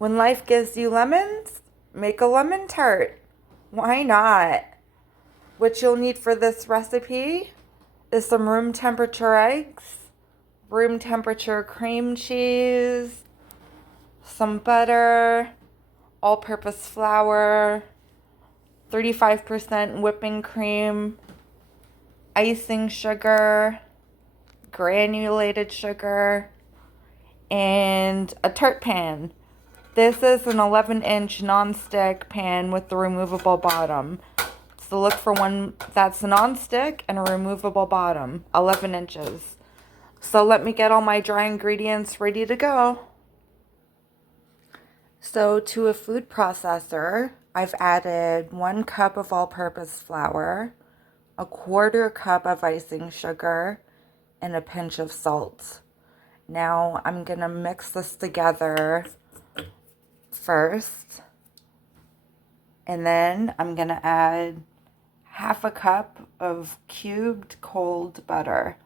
When life gives you lemons, make a lemon tart. Why not? What you'll need for this recipe is some room temperature eggs, room temperature cream cheese, some butter, all purpose flour, 35% whipping cream, icing sugar, granulated sugar, and a tart pan. This is an 11-inch non-stick pan with the removable bottom. So look for one that's non-stick and a removable bottom, 11 inches. So let me get all my dry ingredients ready to go. So to a food processor, I've added 1 cup of all-purpose flour, a 1/4 cup of icing sugar, and a pinch of salt. Now I'm gonna mix this together first, and then I'm gonna add 1/2 cup of cubed cold butter.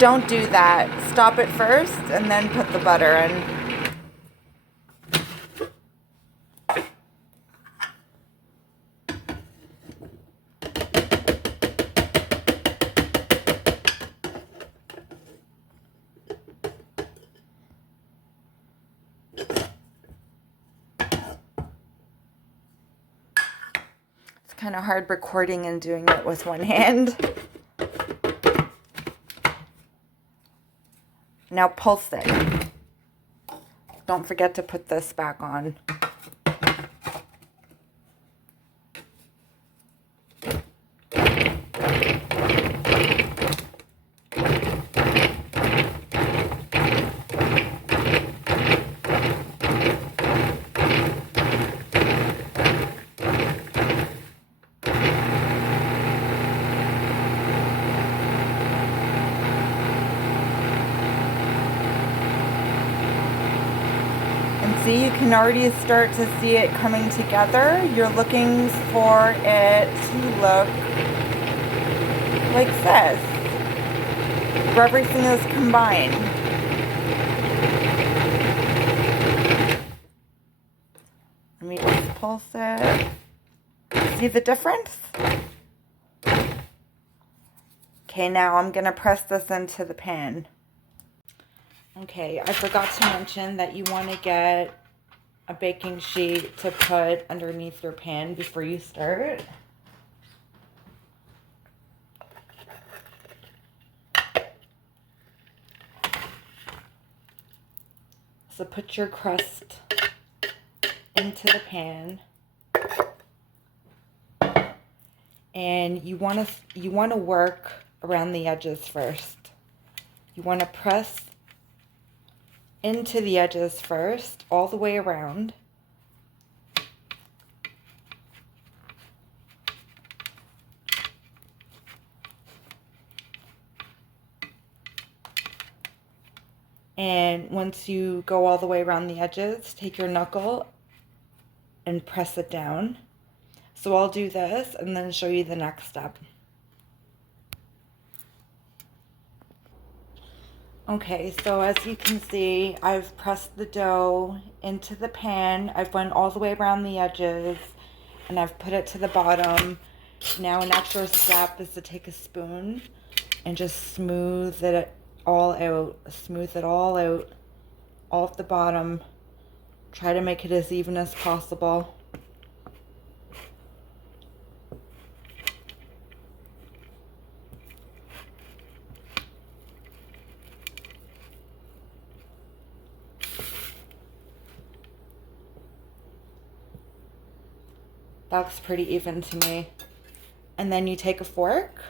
Don't do that. Stop it first and then put the butter in. It's kind of hard recording and doing it with one hand. Now pulse it. Don't forget to put this back on. See, you can already start to see it coming together. You're looking for it to look like this, where everything is combined. Let me just pulse it. See the difference? Okay, now I'm gonna press this into the pan. Okay, I forgot to mention that you want to get a baking sheet to put underneath your pan before you start. So put your crust into the pan. And you want to work around the edges first. You want to press into the edges first, all the way around. And once you go all the way around the edges, take your knuckle and press it down. So I'll do this and then show you the next step. Okay, so as you can see, I've pressed the dough into the pan. I've went all the way around the edges and I've put it to the bottom. Now an extra step is to take a spoon and just smooth it all out. Smooth it all out, all at the bottom. Try to make it as even as possible. That looks pretty even to me. And then you take a fork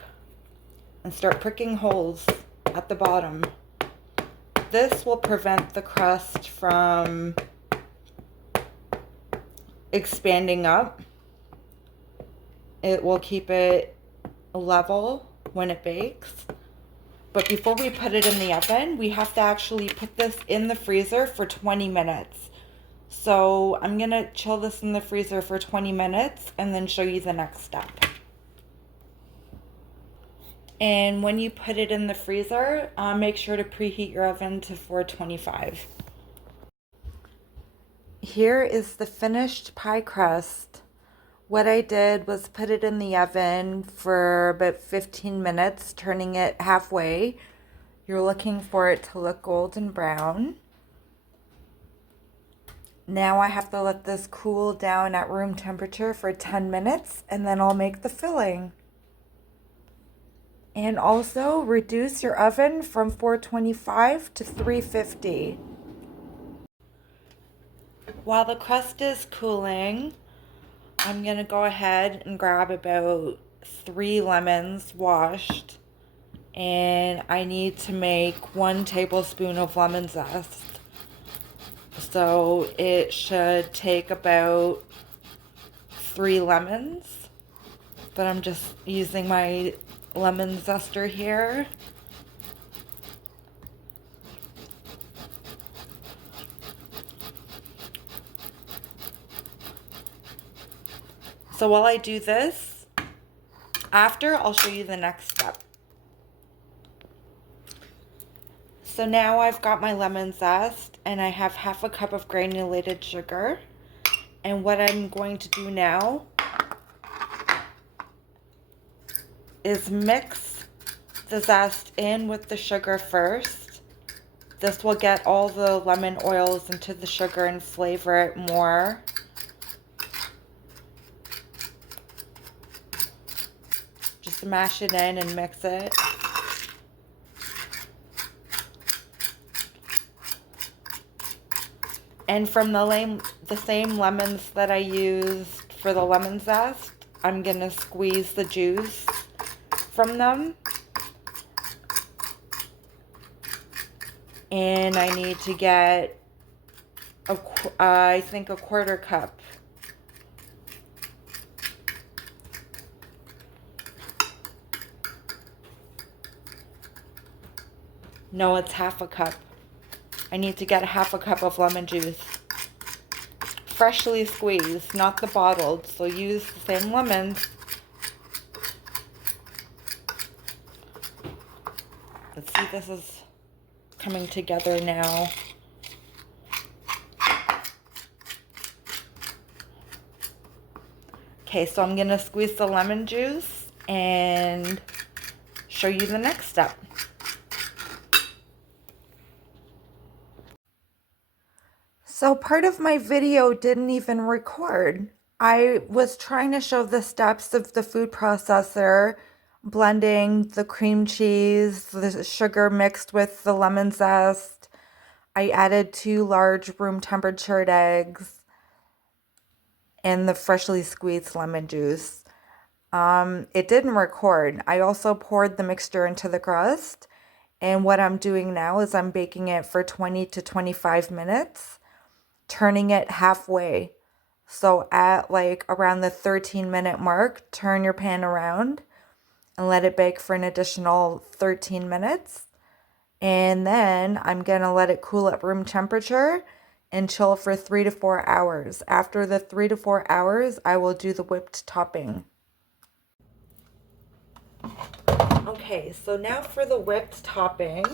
and start pricking holes at the bottom. This will prevent the crust from expanding up. It will keep it level when it bakes. But before we put it in the oven, we have to actually put this in the freezer for 20 minutes. So I'm gonna chill this in the freezer for 20 minutes and then show you the next step. And when you put it in the freezer, make sure to preheat your oven to 425. Here is the finished pie crust. What I did was put it in the oven for about 15 minutes, turning it halfway. You're looking for it to look golden brown. Now I have to let this cool down at room temperature for 10 minutes, and then I'll make the filling. And also reduce your oven from 425 to 350. While the crust is cooling, I'm going to go ahead and grab about 3 lemons washed. And I need to make 1 tablespoon of lemon zest. So it should take about 3 lemons. But I'm just using my lemon zester here. So while I do this, after I'll show you the next step. So now I've got my lemon zest and I have half a cup of granulated sugar. And what I'm going to do now is mix the zest in with the sugar first. This will get all the lemon oils into the sugar and flavor it more. Just mash it in and mix it. And from the same lemons that I used for the lemon zest, I'm going to squeeze the juice from them. And I need to get, I think, a 1/4 cup. No, it's half a cup. I need to get half a cup of lemon juice. Freshly squeezed, not the bottled, so use the same lemons. Let's see, this is coming together now. Okay, so I'm gonna squeeze the lemon juice and show you the next step. So part of my video didn't even record. I was trying to show the steps of the food processor, blending the cream cheese, the sugar mixed with the lemon zest. I added 2 large room temperatured eggs and the freshly squeezed lemon juice. It didn't record. I also poured the mixture into the crust. And what I'm doing now is I'm baking it for 20 to 25 minutes. Turning it halfway. So at like around the 13-minute mark, turn your pan around and let it bake for an additional 13 minutes. And then I'm going to let it cool at room temperature and chill for 3 to 4 hours. After the 3 to 4 hours, I will do the whipped topping. Okay, so now for the whipped topping,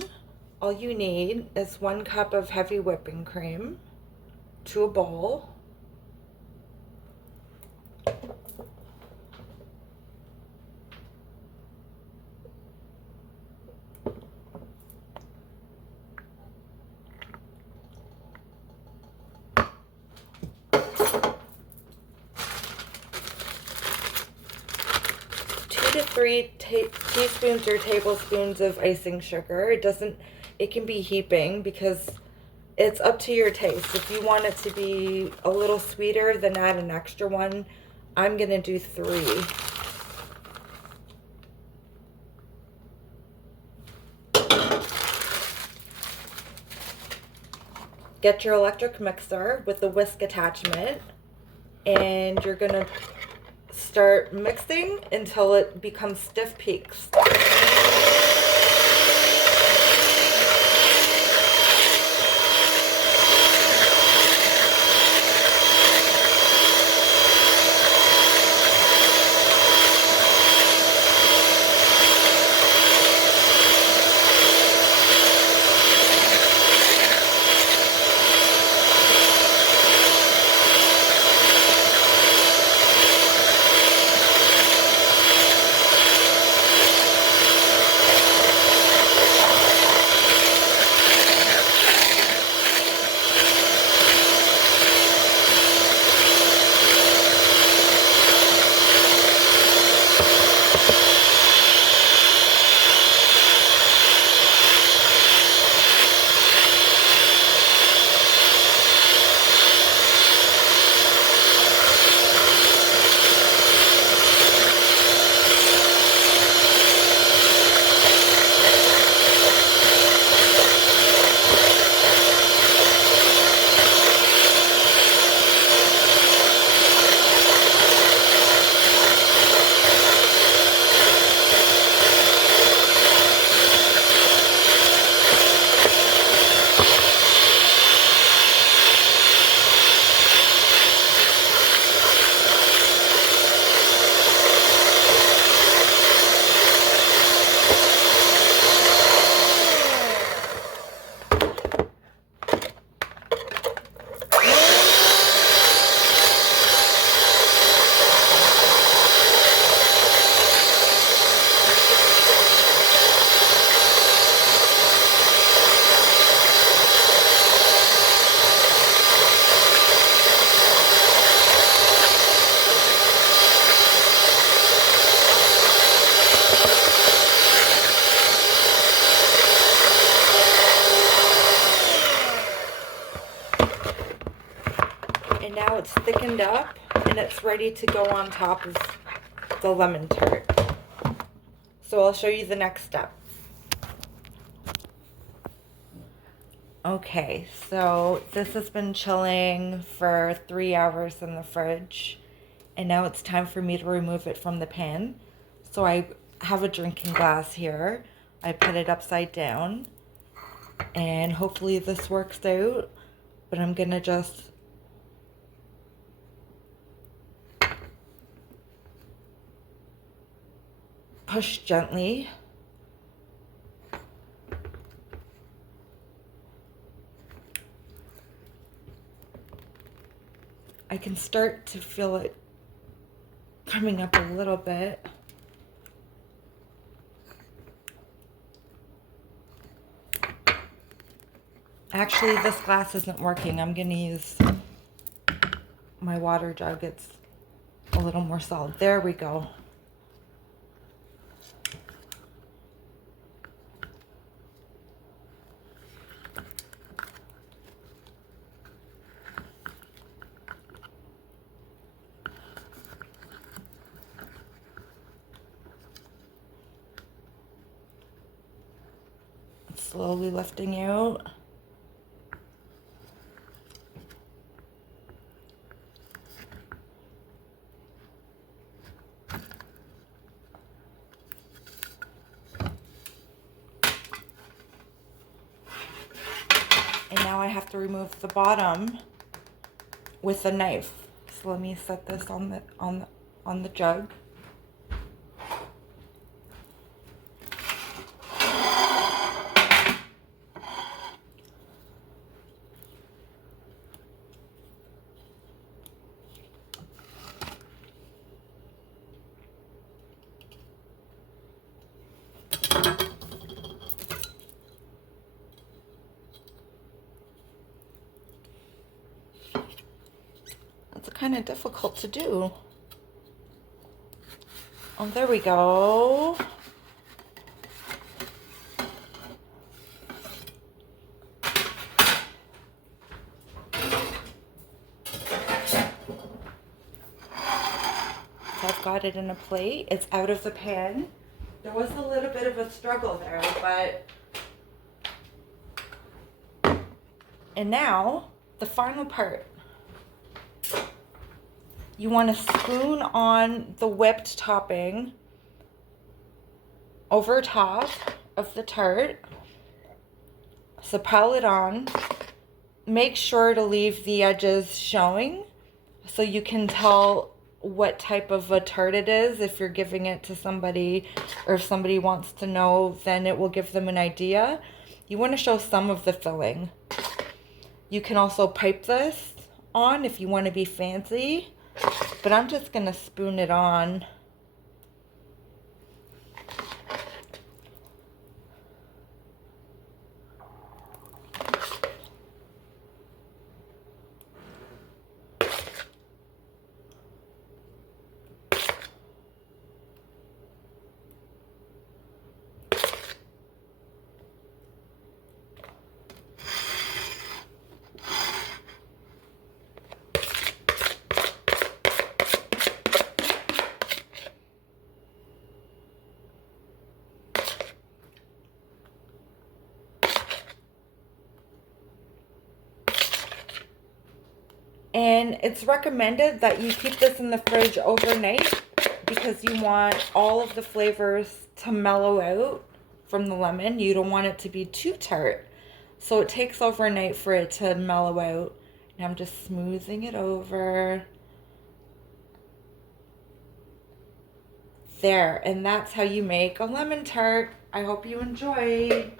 all you need is 1 cup of heavy whipping cream to a bowl. Two to 3 teaspoons or tablespoons of icing sugar. It can be heaping because it's up to your taste. If you want it to be a little sweeter, then add an extra one. I'm going to do 3. Get your electric mixer with the whisk attachment, and you're going to start mixing until it becomes stiff peaks. it's thickened up and it's ready to go on top of the lemon tart. So I'll show you the next step. Okay, so this has been chilling for 3 hours in the fridge, and now it's time for me to remove it from the pan. So I have a drinking glass here. I put it upside down, and hopefully this works out, but I'm gonna just push gently. I can start to feel it coming up a little bit. Actually, this glass isn't working. I'm gonna use my water jug. It's a little more solid. There we go. It's slowly lifting out. And now I have to remove the bottom with a knife. So let me set this on the jug. It's kind of difficult to do. Oh, there we go. So I've got it in a plate. It's out of the pan. There was a little bit of a struggle there, but... And now, the final part. You want to spoon on the whipped topping over top of the tart. So pile it on. Make sure to leave the edges showing so you can tell what type of a tart it is. If you're giving it to somebody, or if somebody wants to know, then it will give them an idea. You want to show some of the filling. You can also pipe this on if you want to be fancy, but I'm just going to spoon it on. And it's recommended that you keep this in the fridge overnight because you want all of the flavors to mellow out from the lemon. You don't want it to be too tart. So it takes overnight for it to mellow out. And I'm just smoothing it over. There, and that's how you make a lemon tart. I hope you enjoyed.